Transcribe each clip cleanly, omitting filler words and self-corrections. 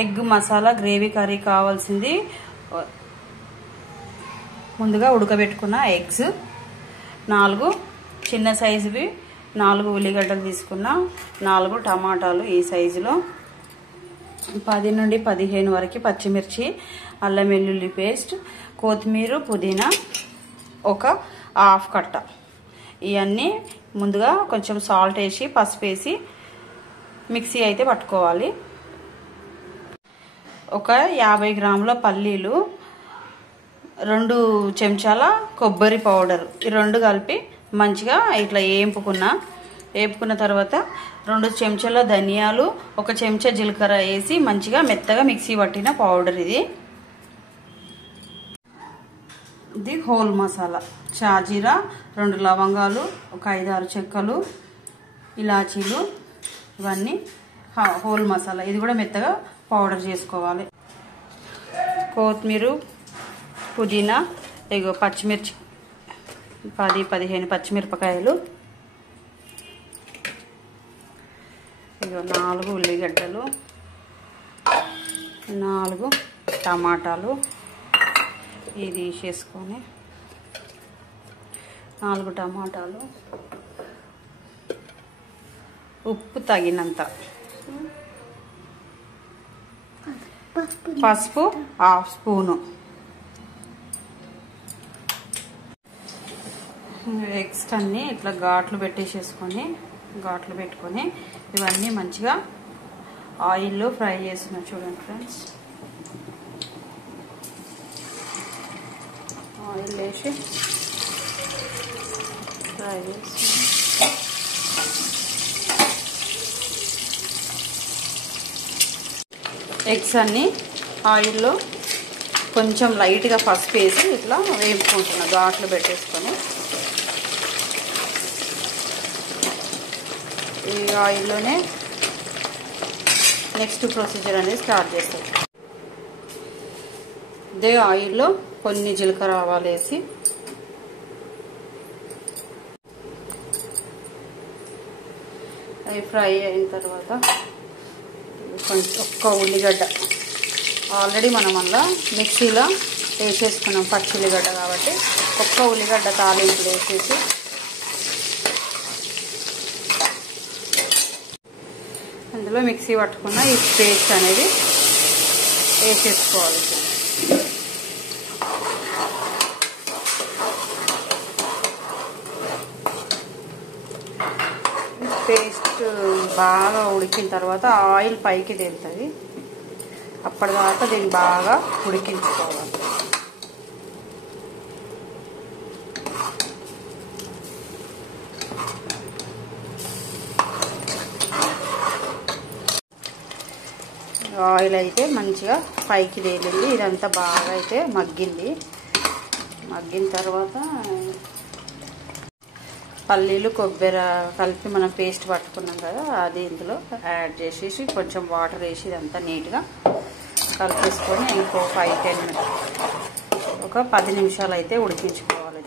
egg masala gravy curry కావాల్సింది ముందుగా ఉడకబెట్టుకున్న eggs 4 చిన్న సైజువి 4 ఉల్లిగడ్డలు తీసుకున్న 4 టమాటాలు ఈ సైజులో 10 నుండి 15 వరకు పచ్చిమిర్చి అల్లం వెల్లుల్లి పేస్ట్ కొత్తిమీర పుదీనా ఒక హాఫ్ కట్ట ఇవన్నీ ముందుగా కొంచెం సాల్ట్ వేసి పసుపు వేసి మిక్సీ అయితే పట్టుకోవాలి ఒక 50 గ్రాముల పల్లీలు 2 చెంచాల కొబ్బరి పౌడర్ ఈ రెండు కలిపి మంచిగా ఇట్లా వేపుకున్న తర్వాత 2 చెంచాల ధనియాలు 1 చెంచా జీలకర్ర వేసి మంచిగా మెత్తగా మిక్సీ పట్టిన పౌడర్ ఇది హోల్ మసాలా షాజీరా 2 లవంగాలు ఒక 5-6 చెక్కలు ఇలాచీలు ఇవన్నీ హోల్ మసాలా ఇది కూడా మెత్తగా పౌడర్ చేసుకోవాలి కొత్తిమీర పుదీనా ఇగో పచ్చిమిర్చి 10-15 పచ్చిమిరపకాయలు ఇగో 4 ఉల్లిగడ్డలు 4 టమాటాలు ఇది తీసేసుకొని 4 టమాటాలు ఉప్పు తగినంత పసుపు హాఫ్ స్పూను ఎగ్స్ అన్నీ ఇట్లా ఘాట్లు పెట్టుకొని ఇవన్నీ మంచిగా ఆయిల్లో ఫ్రై చేస్తున్నా చూడండి ఫ్రెండ్స్ ఆయిల్ వేసి ఫ్రై చేస్తున్నా ఎగ్స్ అన్నీ ఆయిల్లో కొంచెం లైట్గా పసుపు వేసి ఇట్లా వేపుకుంటున్నా ఘాట్లు పెట్టేసుకొని ఈ ఆయిల్లోనే నెక్స్ట్ ప్రొసీజర్ అనేది స్టార్ట్ చేస్తాం ఇదే ఆయిల్లో కొన్ని జీలకర్ర ఆవాలు వేసి అవి ఫ్రై అయిన తర్వాత ఒక్క ఉల్లిగడ్డ ఆల్రెడీ మనం అలా మిక్సీలో వేసేసుకున్నాం పచ్చి ఉల్లిగడ్డ కాబట్టి ఒక్క ఉల్లిగడ్డ తాలింపులు వేసేసి అందులో మిక్సీ పట్టుకున్న ఈ పేస్ట్ అనేది వేసేసుకోవాలి పేస్ట్ బాగా ఉడికిన తర్వాత ఆయిల్ పైకి తేలుతుంది అప్పటిదాకా దీన్ని బాగా ఉడికించుకోవాలి ఆయిల్ అయితే మంచిగా పైకి తేలింది ఇదంతా బాగా అయితే మగ్గిన తర్వాత పల్లీలు కొబ్బరి కలిపి మనం పేస్ట్ పట్టుకున్నాం కదా అది ఇందులో యాడ్ చేసేసి కొంచెం వాటర్ వేసి ఇదంతా నీట్గా కలిపేసుకొని ఇంకో 5-10 మినిట్స్ ఒక 10 నిమిషాలు అయితే ఉడికించుకోవాలి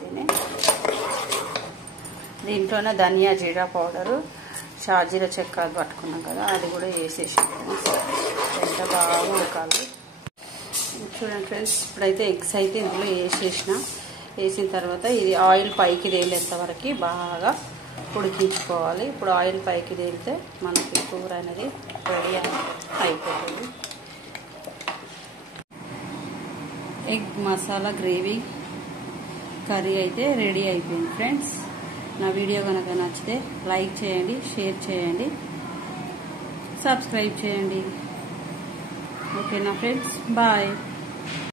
దీంట్లోనే ధనియా జీరా పౌడరు షాజీరా చెక్క అది పట్టుకున్నాం కదా అది కూడా వేసేసి ఎంత బాగా ఉడకాలి చూడండి ఫ్రెండ్స్ ఇప్పుడైతే ఎగ్స్ అయితే ఇందులో వేసిన తర్వాత ఇది ఆయిల్ పైకి తేలేంత వరకు బాగా ఉడికించుకోవాలి ఇప్పుడు ఆయిల్ పైకి తేలితే మనకి కూర అనేది రెడీ అయిపోతుంది ఎగ్ మసాలా గ్రేవీ కర్రీ అయితే రెడీ అయిపోయింది ఫ్రెండ్స్ నా వీడియో కనుక నచ్చితే లైక్ చేయండి షేర్ చేయండి సబ్స్క్రైబ్ చేయండి ఓకేనా ఫ్రెండ్స్ బాయ్